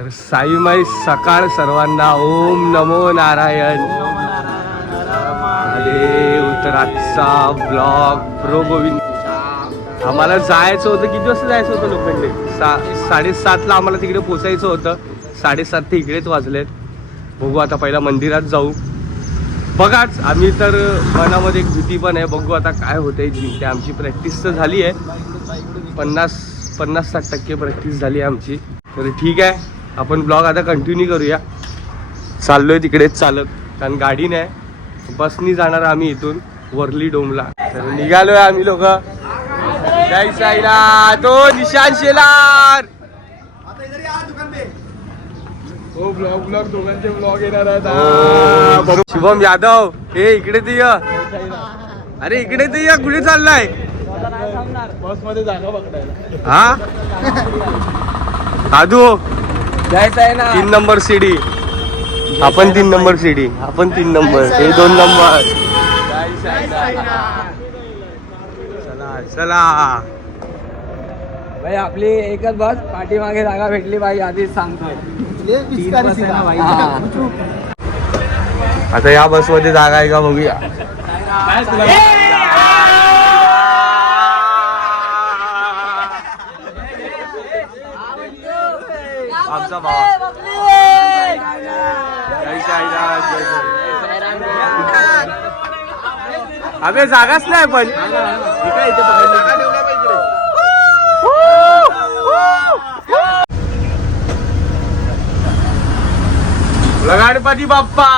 तर साईमाई सकाळ सर्वांना. ओम नमो नारायण. तर आजचा ब्लॉग प्रो गोविंद. आम्हाला जायचं होतं, किती वाजता जायचं होतं लोखंडे? 7:30ला आम्हाला तिकडे पोचायचं होतं. 7:30 ते इकडेच वाजलेत. बघू आता पहिला मंदिरात जाऊ. बघाच आम्ही तर मनामध्ये एक भीती पण आहे. बघू आता काय होतंय. जिंकते आमची प्रॅक्टिस तर झाली आहे. 50-60% प्रॅक्टिस झाली आहे आमची. तर ठीक आहे, आपण ब्लॉग आता कंटिन्यू करूया. चाललोय तिकडेच चालत, कारण गाडी नाही, बसनी जाणार आम्ही इथून वर्ली डोमला. तर निघालोय आम्ही लोक. जय साईनाथ. तो निशांत शेलार. हो ब्लॉग दोघांचे ब्लॉग येणार आहेत. शुभम यादव. हे इकडे ते या. अरे इकडे ते या. कुठे चाललाय? बस मध्ये जागा पकडायला. हा साधू. जय साईनाथ. 3 number CD. आपण 3 नंबर सीडी. आपण 3 नंबर. हे 2 नंबर. चला चला भाई आपली एकच बस, पाठीमागे जागा भेटली पाहिजे आधीच सांगतोय. आता या बस मध्ये जागा आहे का बघूया. आमचा भाव. अबे जागाच नाही पण. गणपती बाप्पा.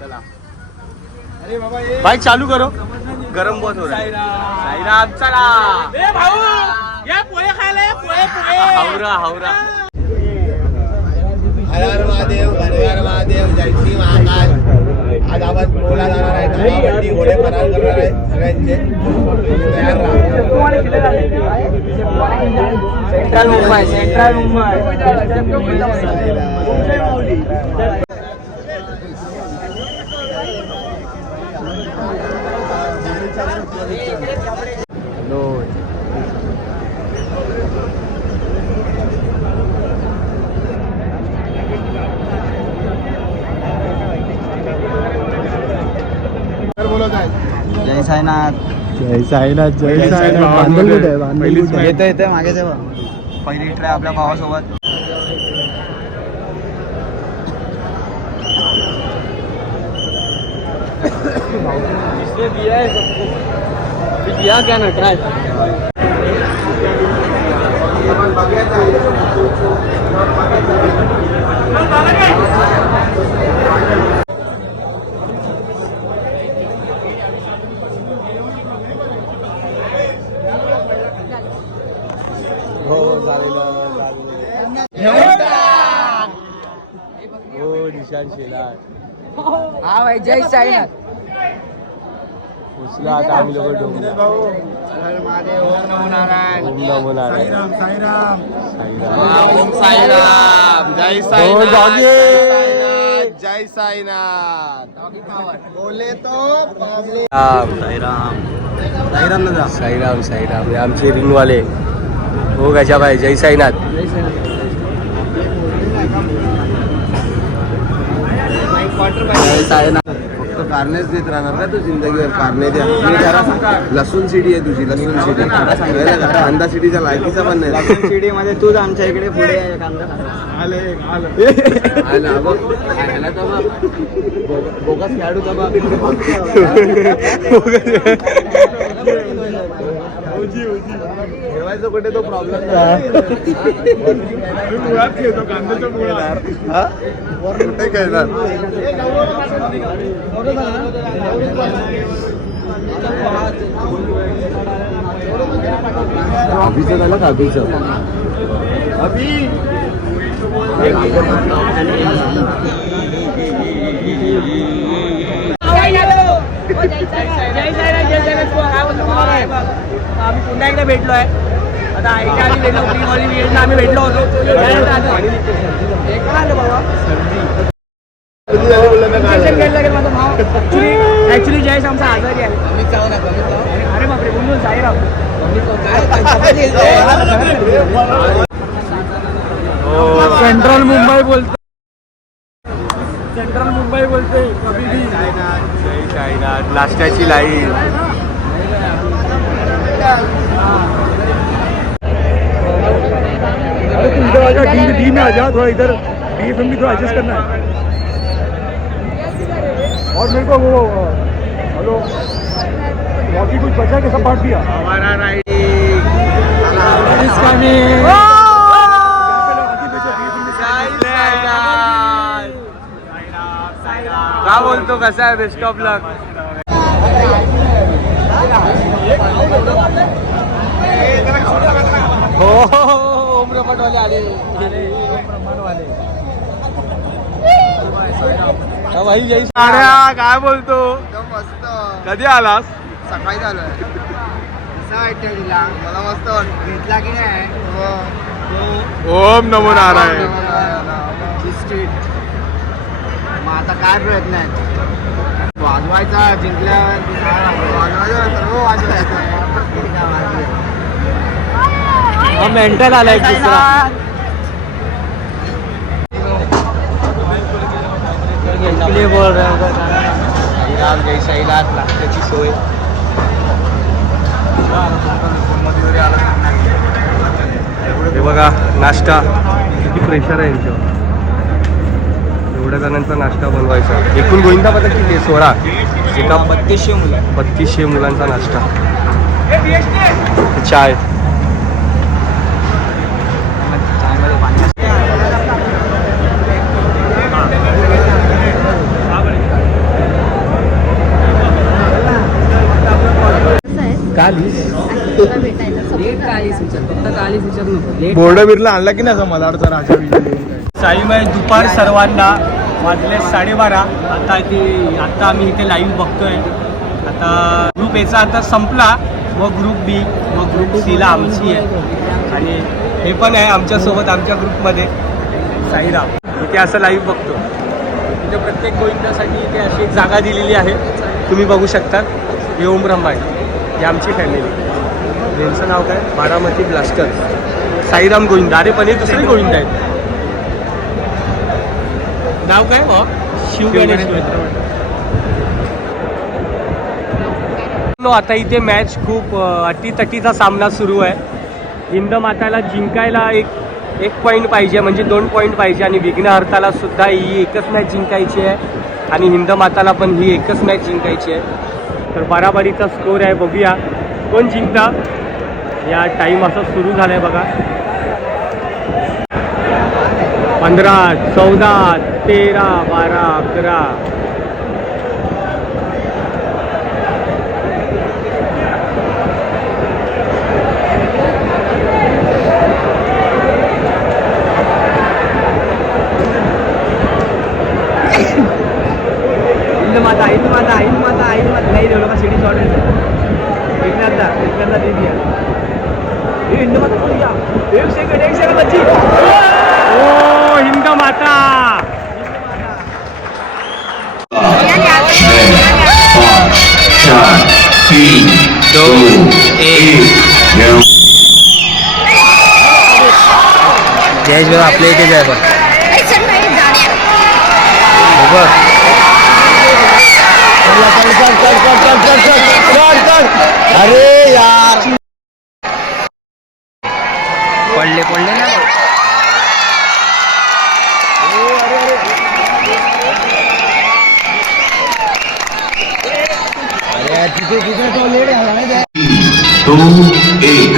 चला बाईक चालू करो. गरम बहुत हो रहा है. साईराम. चला हावरा हावरा. हर हर महादेव. जय श्री महाकाल. आज आपण बोला जाणार आहे. दहाबंडी घोडे फरार करणार आहे सगळ्यांचे. तयार राहा. सेंट्रल मुंबई. जय साईनाथ. जय साईनाथ. जय साईनाथ. येते मागे तेव्हा पहिली ट्राय आपल्या भावासोबत. दिया क्या ना ट्राय. हो निशांत शेलार. हा भाई जय साईनाथ. उचला आता आम्ही लोक डोंगरा. ओम नमो नारायण. साईराम. साईराम. साईराम. जय साईनाथ. जय साईनाथ. बोले तो साईराम. साईराम. साईराम. हे आमचे रिंगवाले. हो गजा भाई. जय साईनाथ. जय साईनाथ. फक्त कारनेच देत राहणार का तू जिंदगीवर? कारने द्या. लसूण सीडी आहे तुझी. लसूण सीडी. कांदा सीडीच्या लायकीचा पण नाही. शिडी मध्ये तूच आमच्या इकडे पुढे कांदा. बोगस खेळाडू का ठेवायचं कुठे तो प्रॉब्लेम कुठे खेळणार. अभिचं झालं का? अभिचं अभि आम्ही पुन्हा एकदा भेटलो आहे. आता आईच्या आधी भेटलो. आम्ही भेटलो होतो. ऍक्च्युली जयेश आमचा आजारी आहे. अरे बापरे. बोलून साईराम. सेंट्रल मुंबई बोलते, सेंट्रल मुंबई बोलते कभी भी. जय साईनाथ. नाश्त्याची लाईन. तुमसे वजह डी में आ जाओ थोड़ा इधर. DFM भी थोड़ा एडजस्ट करना है. और मेरे को वो हेलो बाकी कुछ बचा के सब बांट दिया. हमारा काय बोलतो, कसा आहे? बेस्ट ऑफ लक. हो ओमरमणवाले आले. काय बोलतो? कधी आलास? सकाळी झालं. कसं वाटतं तुला? मला मस्त वाटतं. घेतला की नाही? ओम नमो नारायण. मग आता काय प्रयत्न आहेत? वाजवायचा जिंकल्यावर वाजवायचा. हा मेंटल आला एक दुसरा. इसलिए बोल रहे हैं. साईनाथ जय साईनाथ. नाश्त्याची सोय. हे बघा नाश्ता किती प्रेशर आहे यांच्यावर. एवढ्या जणांचा नाश्ता बनवायचा. एकूण गोविंदा पता किती आहे? 16. एका 3200 मुलं. 3200 मुलांचा नाश्ता. चाय. बोर्ड बिर्ला आणला की नाही मलाडचा राजा. साईमय दुपार सर्वांना. वाजले 12:30. आता आम्ही इथे लाईव्ह बघतोय. आता ग्रुप एचा आता संपला व ग्रुप बी व ग्रुप सीला आमची आहे. आणि हे पण आहे आमच्यासोबत आमच्या ग्रुपमध्ये साईराम. इथे असं लाईव्ह बघतो. इथे प्रत्येक गोविंदासाठी इथे अशी एक जागा दिलेली आहे. तुम्ही बघू शकता. हे ओम ब्रह्मा आहे. ही आमची फॅमिली. यांचं नाव काय? बारामती ब्लास्टर. साईराम गोविंदा. अरे पण हे दुसरे गोविंद आहेत. नाव काय मग? शिव गणेश. आता इथे मॅच खूप अटीतटीचा सामना सुरू आहे. हिंद माताला जिंकायला एक पॉईंट पाहिजे, म्हणजे 2 पॉईंट पाहिजे. आणि विघ्नहर्ताला सुद्धा ही एकच मॅच जिंकायची आहे. आणि हिंद माताला पण ही एकच मॅच जिंकायची आहे. तर बराबरीचा स्कोर आहे. बघूया कोण जिंकता. या टाईम असं सुरू झालं आहे बघा. 15, 14, 13, 12, 11. हिंद माता नहीं दे लोग सिटी शॉट दे दिया. हिंद माता को दिया. एक सेकंड बच्ची. ओ हिंद माता. 4, 3, 2, 1. जयेश भाऊ आपल्या इथे जाय बघ. अरे यार पडले ना. अरे तिथे तो लेट आहे. 2, 1.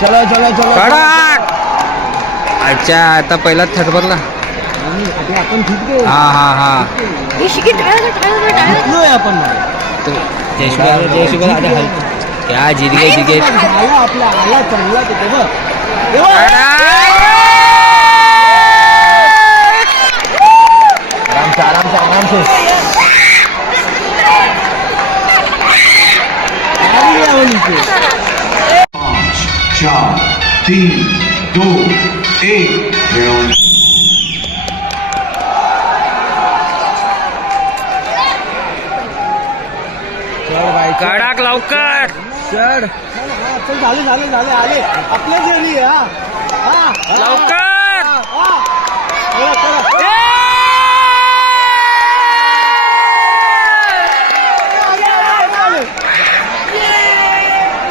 चलो कडक. अच्छा आता पहिला थरभरला. आपण जिंकलो. हा जिंकलोय आपण. जयशुभा क्या जीत गए. आपला आला चांगला तिथे बघ. आराम से. 5, 4, 3, 2, 1. कडक लवकर. चढ. झालं आले आपल्या घरी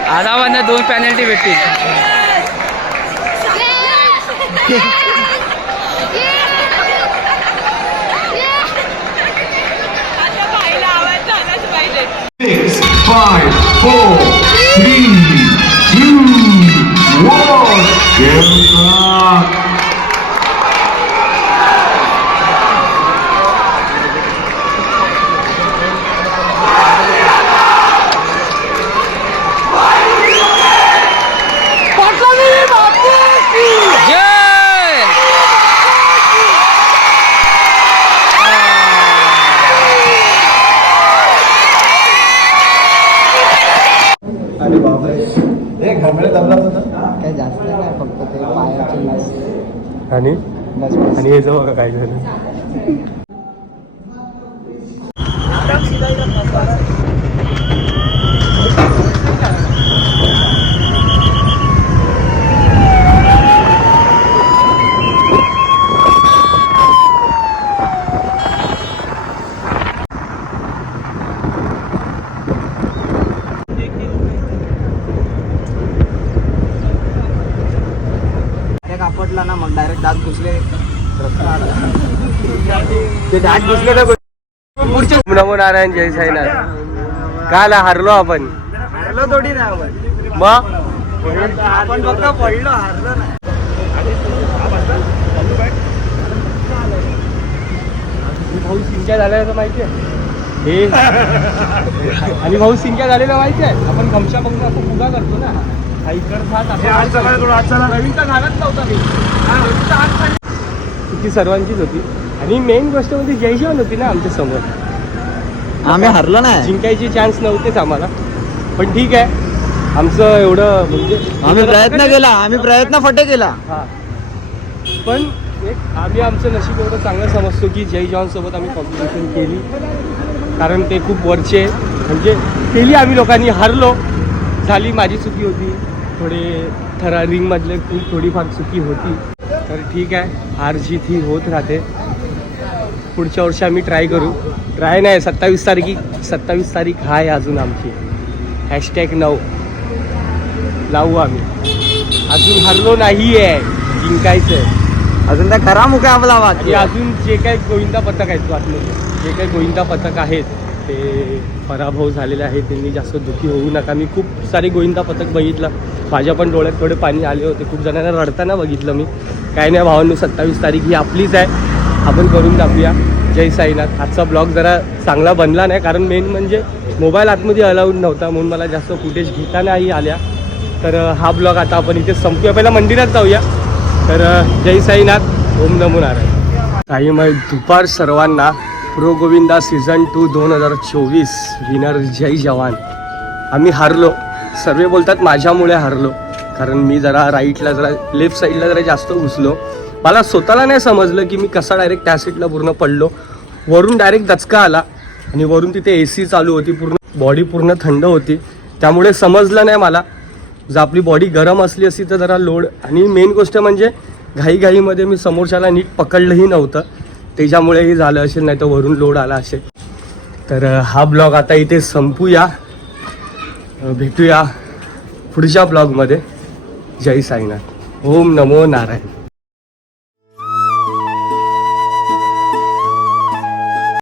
आधावांना 2 पेनल्टी भेटतील. Six, 5, 4, 3, 2, 1. Game start. काय जास्त नाही, फक्त ते पायाचे लास. आणि हे जवळ बघा काय झालं. आपटला ना मग डायरेक्ट दात घुसले. ते दात घुसले तर पुढचे नमो नारायण जय साईनाथ. काल हारलो आपण. हारलो थोडी नाही आपण. मग आपण फक्त पडलो, हारलो नाही. भाऊ सिंक्या झालेला माहिती आहे हे. आणि भाऊ सिंक्या झालेला माहिती आहे. आपण गमशा बघून आपण फुगा करतो ना. ती सर्वांचीच होती. आणि मेन गोष्ट म्हणजे जयजीवन होती ना आमच्या समोर. आम्ही हारलो नाही. जिंकायचे चान्स नव्हतेच आम्हाला. पण ठीक आहे, आमचं एवढं म्हणजे आम्ही प्रयत्न फटे केला. हा, पण एक आम्ही आमचं नशीब एवढं चांगलं समजतो की जय जवान सोबत आम्ही कॉम्पिटिशन केली. कारण ते खूप वरचे म्हणजे केली आम्ही लोकांनी. हारलो, झाली, माझी चुकी होती. थोडे रिंगमधले थोडीफार चुकी होती. तर ठीक आहे, हार जीत ही होत राहते. पुढच्या वर्षी आम्ही ट्राय करू. ट्राय नाही, 27 तारीख आहे अजून आमची. #9 लावू आम्ही. अजून हारलो नाही आहे, जिंकायचं आहे अजून त्या करा मुके आपला आवाज. आणि अजून जे काही गोविंदा पथक आहेत आतमध्ये, जे काही गोविंदा पथक आहेत ते पराभव झालेले आहे. त्यांनी जास्त दुःखी होऊ नका. मी खूप सारे गोविंदा पथक बघितलं, माझ्या पण डोळ्यात थोडे पाणी आले होते. खूप जणांना रडताना बघितलं मी. काय नाही भावांनो, 27 तारीख ही आपलीच आहे, आपण करून टाकूया. जय साईनाथ. आजचा ब्लॉग जरा चांगला बनला नाही, कारण मेन म्हणजे मोबाईल आतमध्ये अलाउड नव्हता, म्हणून मला जास्त फुटेज घेता नाही आल्या. तर हा ब्लॉग आता आपण इथे संपूया. पहिला मंदिरात जाऊया. तर जय साईनाथ, ओम नमो नारायण. काही माहीत दुपार सर्वांना. प्रो गोविंदा सीझन 2 2024 विनर जय जवान. आम्ही हारलो. सर्व बोलतात माझ्यामुळे हारलो, कारण मी जरा राईटला जरा लेफ्ट साईडला जरा जास्त घुसलो. मला स्वतःला नाही समजलं की मी कसा डायरेक्ट त्या साईडला पूर्ण पडलो. वरून डायरेक्ट दचका आला आणि वरून तिथे AC चालू होती, पूर्ण बॉडी पूर्ण थंड होती. त्यामुळे समजलं नाही मला. जर आपली बॉडी गरम असली असती तर जरा लोड. आणि मेन गोष्ट म्हणजे घाईघाईमध्ये मी समोरच्याला नीट पकडलंही नव्हतं, त्याच्यामुळेही झालं असेल, नाही तर वरून लोड आला असेल. तर हा ब्लॉग आता इथे संपूया. भेटूया पुढच्या ब्लॉगमध्ये. जय साईनाथ. ओम नमो नारायण.